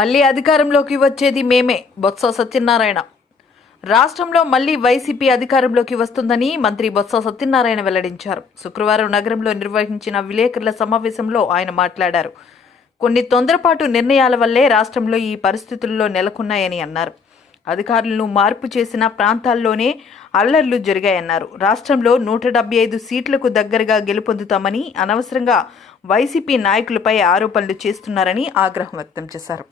మళ్ళీ అధికారంలోకి వచ్చేది మేమే బొత్స సత్యనారాయణ. రాష్ట్రంలో మళ్లీ వైసీపీ అధికారంలోకి వస్తుందని మంత్రి బొత్స సత్యనారాయణ వెల్లడించారు. శుక్రవారం నగరంలో నిర్వహించిన విలేకరుల సమావేశంలో ఆయన మాట్లాడారు. కొన్ని తొందరపాటు నిర్ణయాల వల్లే రాష్ట్రంలో ఈ పరిస్థితుల్లో నెలకొన్నాయని అన్నారు. అధికారులను మార్పు చేసిన ప్రాంతాల్లోనే అల్లర్లు జరిగాయన్నారు. రాష్ట్రంలో 175 సీట్లకు దగ్గరగా గెలుపొందుతామని అనవసరంగా వైసీపీ నాయకులపై ఆరోపణలు చేస్తున్నారని ఆగ్రహం వ్యక్తం చేశారు.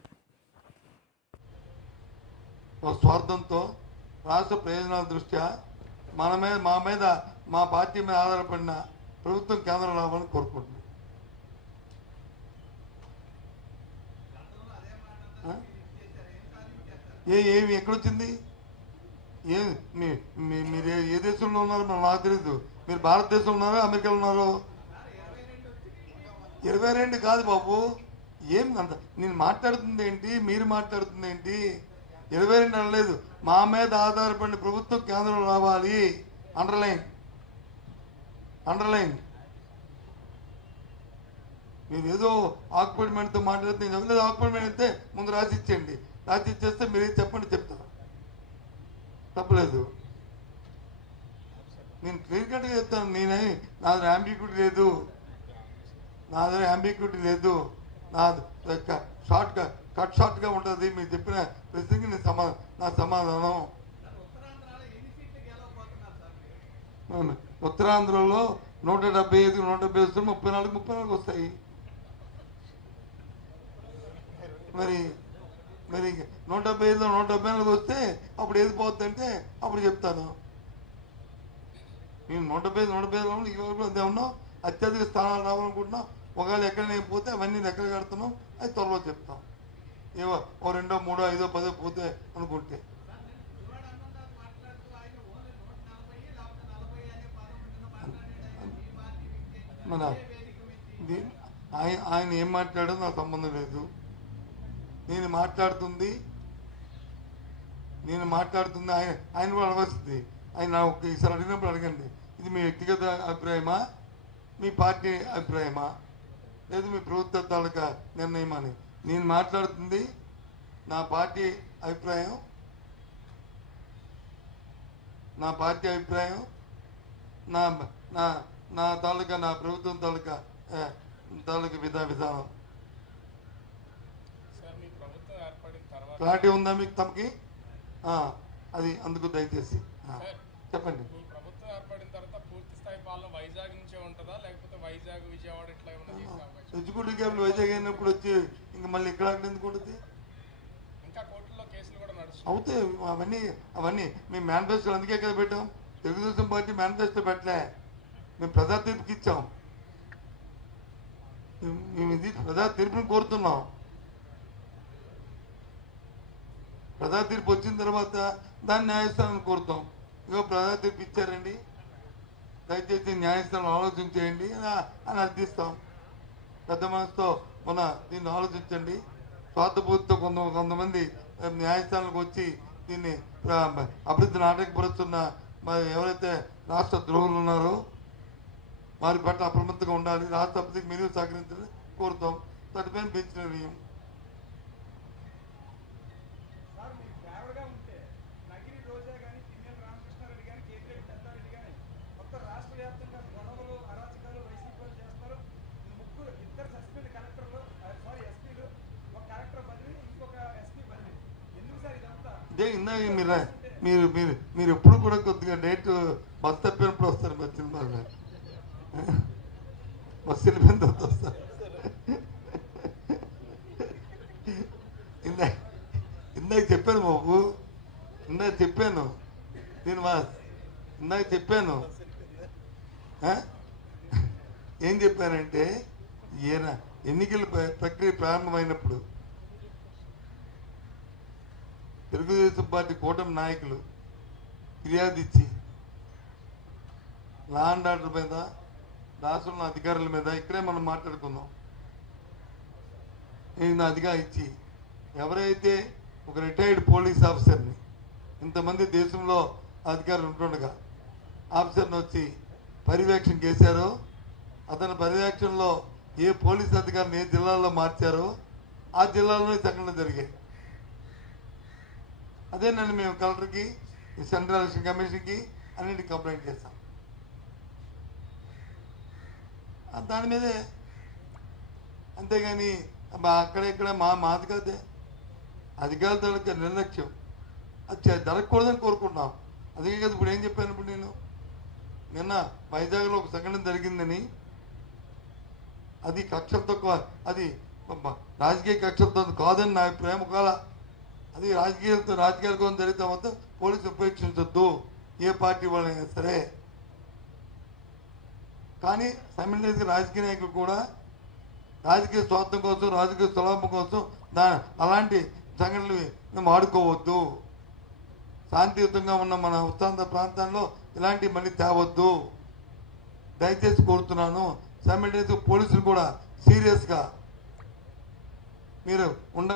స్వార్థంతో రాష్ట్ర ప్రయోజనాల దృష్ట్యా మా మీద మా పార్టీ మీద ఆధారపడిన ప్రభుత్వం కేంద్రం రావాలని కోరుకుంటున్నాం. ఏమి ఎక్కడొచ్చింది? మీరు ఏ దేశంలో ఉన్నారో నాకు తెలియదు. మీరు భారతదేశంలో ఉన్నారో అమెరికాలో ఉన్నారో? 22 కాదు బాబు. ఏం అంత నేను మాట్లాడుతుంది ఏంటి, మీరు మాట్లాడుతుంది ఏంటి? 22 అనలేదు. మా మీద ఆధారపడిన ప్రభుత్వం కేంద్రం రావాలి. అండర్లైన్. మీరు ఏదో ఆక్యుపైమెంట్తో మాట్లాడితే నేను ఎవరిదో ఆక్యుపైమెంట్ అయితే ముందు రాసి ఇచ్చేయండి. రాసి ఇచ్చేస్తే మీరు చెప్పండి, చెప్తాను, తప్పలేదు. నేను క్లియర్ కట్గా చెప్తాను. నా దగ్గర అంబిగ్యూటీ లేదు. నా షార్ట్గా ఉంటుంది. మీరు చెప్పిన ప్రశ్నకి నా సమాధానం. ఉత్తరాంధ్రలో 175 వస్తే 34 వస్తాయి. మరి 175లో 174 వస్తే అప్పుడు ఏది పోతుందంటే అప్పుడు చెప్తాను. నేను 175 ఈ వరకు అదే ఉన్నాం. అత్యధిక స్థానాలు రావాలనుకుంటున్నాం. ఒకవేళ ఎక్కడ నేను పోతే అవన్నీ ఎక్కడ కడుతున్నాం అది త్వరలో చెప్తాం. ఏవో 2, 3, 5, 10 పోతే అనుకుంటే మన ఆయన ఏం మాట్లాడో నాకు సంబంధం లేదు. నేను మాట్లాడుతుంది ఆయన కూడా అడగస్తుంది. ఆయన ఈసారి అడిగినప్పుడు అడగండి, ఇది మీ వ్యక్తిగత అభిప్రాయమా, మీ పార్టీ అభిప్రాయమా, లేదు మీ ప్రభుత్వ తాలూకా నిర్ణయం అని. నేను మాట్లాడుతుంది నా పార్టీ అభిప్రాయం, నా తాలూకా నా ప్రభుత్వం తాలూకా విధానం. క్లారిటీ ఉందా మీకు? తమకి అది అందుకు దయచేసి చెప్పండి. ఎగ్జిక్యూటివ్ క్యాబినెట్ వైజాగ్ అయినప్పుడు వచ్చి ఇంకా మళ్ళీ ఇక్కడ ఎందుకు ఉంటుంది? అవుతాయి అవన్నీ మేము మేనిఫెస్టో అందుకే కదా పెట్టాం. తెలుగుదేశం పార్టీ మేనిఫెస్టో పెట్టలే, మేము ప్రజా తీర్పుకి ఇచ్చాం. మేము ఇది ప్రజా తీర్పుని కోరుతున్నాం. ప్రజా తీర్పు వచ్చిన తర్వాత దాన్ని న్యాయస్థానాన్ని కోరుతాం. ఇగో ప్రజా తీర్పు ఇచ్చారండి, దయచేసి న్యాయస్థానం ఆలోచించేయండి అని అర్థిస్తాం. పెద్ద మనసుతో దీన్ని ఆలోచించండి. స్వార్థబోధితో కొంతమంది న్యాయస్థానానికి వచ్చి దీన్ని అభివృద్ధిని ఆటంకపరుస్తున్న ఎవరైతే రాష్ట్ర ద్రోహులు ఉన్నారో వారి పట్ల అప్రమత్తంగా ఉండాలి. రాష్ట్ర అభివృద్ధికి మీరు సహకరించాలని కోరుతాం. తదుపరి బెంచ్ నిర్ణయం. ఇందాక మీరు ఎప్పుడు కూడా కొద్దిగా డేట్ బస్ తప్పినప్పుడు వస్తారు. బస్సు వెళ్ళిపోయిన తర్వాత వస్తారు. ఇందాక చెప్పాను బాబు, ఇందాక చెప్పాను ఏం చెప్పానంటే ఎన్నికల ప్రక్రియ ప్రారంభమైనప్పుడు తెలుగుదేశం పార్టీ కూటమి నాయకులు ఫిర్యాదు ఇచ్చి లా అండ్ ఆర్డర్ మీద, రాష్ట్రంలో అధికారుల మీద ఇక్కడే మనం మాట్లాడుకుందాం. నేను అదిగా ఇచ్చి ఎవరైతే ఒక రిటైర్డ్ పోలీస్ ఆఫీసర్ని, ఇంతమంది దేశంలో అధికారులు ఉంటుండగా ఆఫీసర్ని వచ్చి పర్యవేక్షణ చేశారో, అతని పర్యవేక్షణలో ఏ పోలీస్ అధికారిని ఏ జిల్లాలో మార్చారో ఆ జిల్లాలోనే సంఘటనలు జరిగాయి. అదేనండి మేము కలెక్టర్కి, సెంట్రల్ ఎలక్షన్ కమిషన్కి అన్నింటికి కంప్లైంట్ చేస్తాం. దాని మీదే, అంతేగాని అక్కడెక్కడ మాది కాదే అధికారుల తాలూకా నిర్లక్ష్యం అది జరగకూడదని కోరుకుంటున్నాం. అందుకే కదా ఇప్పుడు ఏం చెప్పాను, ఇప్పుడు నేను నిన్న వైజాగ్లో ఒక సంఘటన జరిగిందని, అది కక్షంతో అది రాజకీయ కక్షంతో కాదని నా అభిప్రాయం. ఒకవేళ అది రాజకీయాల కోసం జరిగితే మొత్తం పోలీసులు ఉపేక్షించొద్దు, ఏ పార్టీ వాళ్ళైనా సరే. కానీ సైమల్టేనియస్గా రాజకీయ నాయకులు కూడా రాజకీయ స్వార్థం కోసం, రాజకీయ స్వలాభం కోసం అలాంటి సంఘటనలు మేము ఆడుకోవద్దు. శాంతియుతంగా ఉన్న మన ఉత్తాంధ్ర ప్రాంతాల్లో ఇలాంటివి మళ్ళీ తేవద్దు, దయచేసి కోరుతున్నాను. సైమల్టేనియస్గా పోలీసులు కూడా సీరియస్గా మీరు ఉండ